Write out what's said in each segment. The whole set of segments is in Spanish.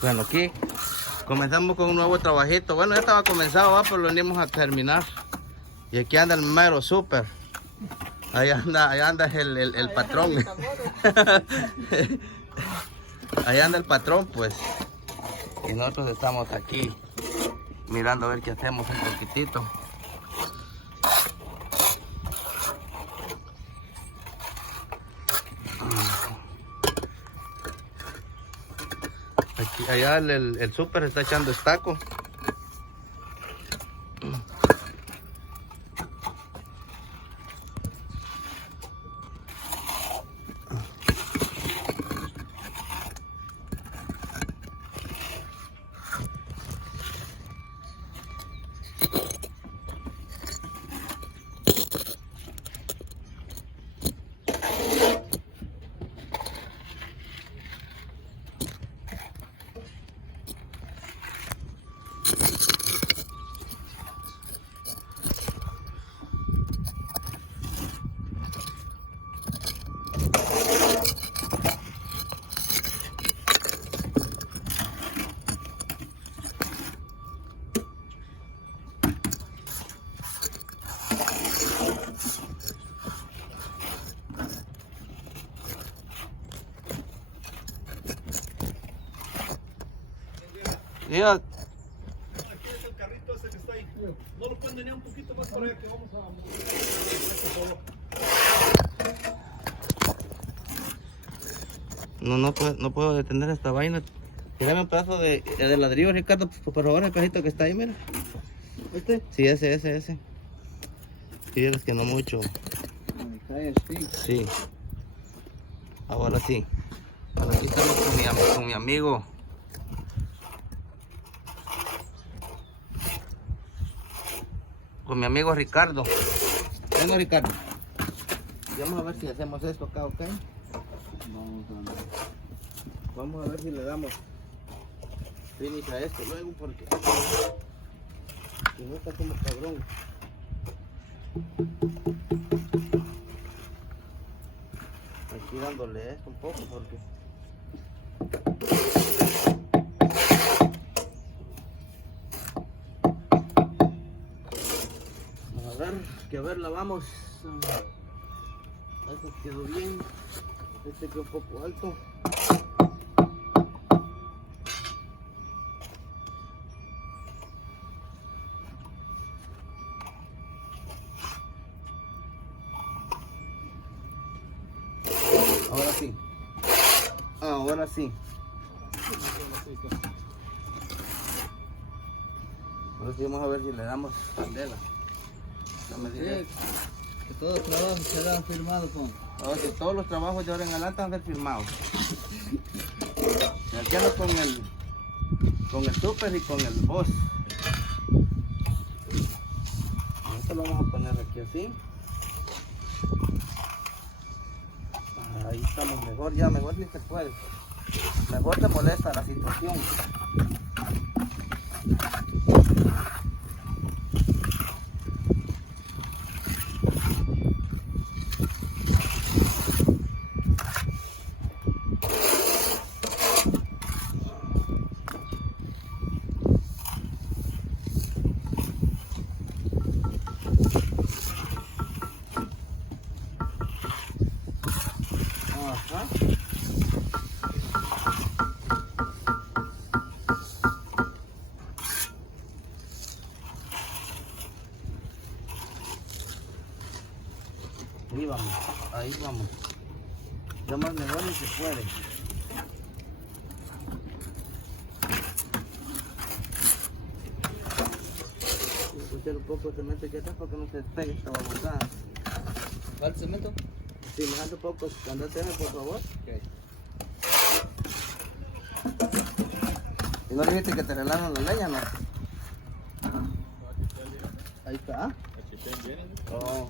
Bueno, aquí comenzamos con un nuevo trabajito. Bueno, ya estaba comenzado, ¿va? Pero lo venimos a terminar. Y aquí anda el mero súper. Ahí anda el patrón. Ahí anda el patrón, pues. Y nosotros estamos aquí mirando a ver qué hacemos un poquitito. Aquí, allá el súper está echando estaco. Yeah. Aquí es el carrito ese que está ahí. No lo pueden venir un poquito más para allá que vamos a No puedo detener esta vaina. Tírame un pedazo de ladrillo, Ricardo, por favor, el cajito que está ahí, mira. ¿Este? Sí, ese. Sí, es que no mucho. Sí. Ahora sí. Aquí estamos con mi amigo. Con mi amigo Ricardo. Venga, Ricardo. Vamos a ver si hacemos esto acá, ¿ok? Vamos a ver si le damos finish a esto luego, porque si no está como cabrón. Aquí dándole esto un poco porque a ver, lavamos. Este quedó bien, este quedó un poco alto. Ahora sí. Ahora sí. Ahora sí vamos a ver si le damos candela. Que todo el trabajo será firmado con... Ahora que todos los trabajos de ahora en adelante van a ser firmados. Me quedo con el super y con el boss. Esto lo vamos a poner aquí así. Ahí estamos mejor, ya mejor ni se puede. Mejor te molesta la situación. Ajá. Ahí vamos. Ya más mejor ni se puede. Escuchar un poco de cemento aquí atrás para que no se pegue esta babosada. ¿Cuál cemento? Sí, me ando un poco, andate por favor. Okay. ¿Y no dijiste que te regalaron la leña, no? Ahí está. Oh.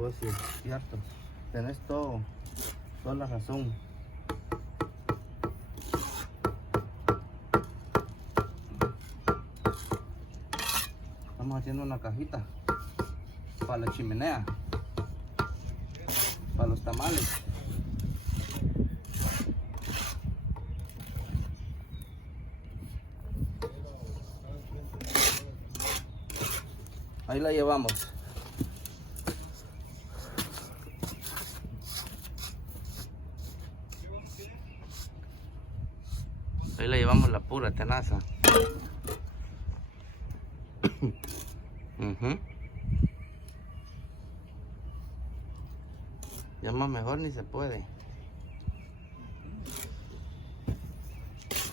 Oh, sí, es cierto. Tenés toda la razón. Estamos haciendo una cajita para la chimenea. para los tamales. Ahí la llevamos. Ahí la llevamos la pura tenaza. Ya más mejor ni se puede.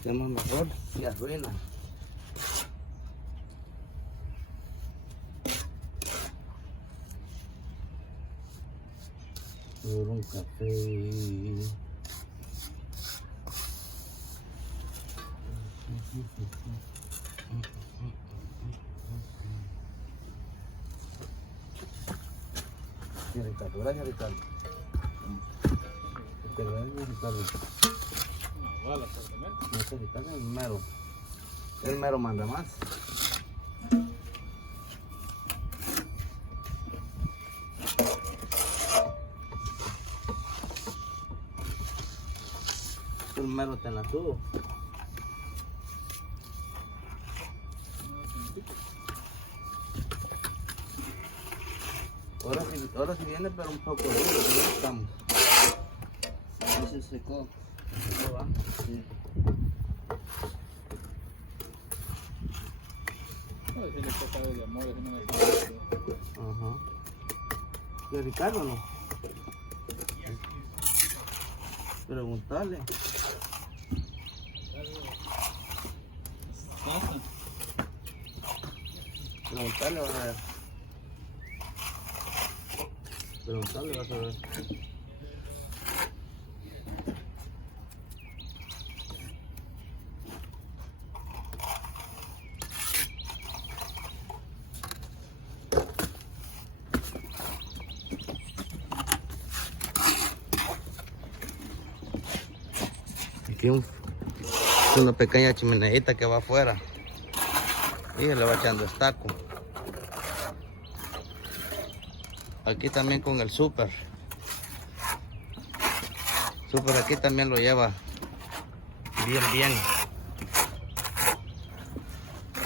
Ya más mejor se arruina. Por un café. Sí, Ricardo, gracias Ricardo. Gracias Ricardo. No sé, Ricardo es el mero manda más. El mero tenazudo. Ahora sí viene, pero un poco duro, ya estamos. Ya se secó. ¿No va? Sí. No, si le toca de amor, es una vez. Ajá. ¿De Ricardo no? Preguntarle. Preguntarle, vas a ver. Preguntarle, vas a ver. Aquí una pequeña chimeneita que va afuera y se le va echando estaco. Aquí también con el súper aquí también lo lleva bien.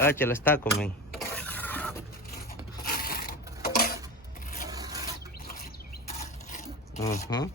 Echa el estaco, men. Ajá.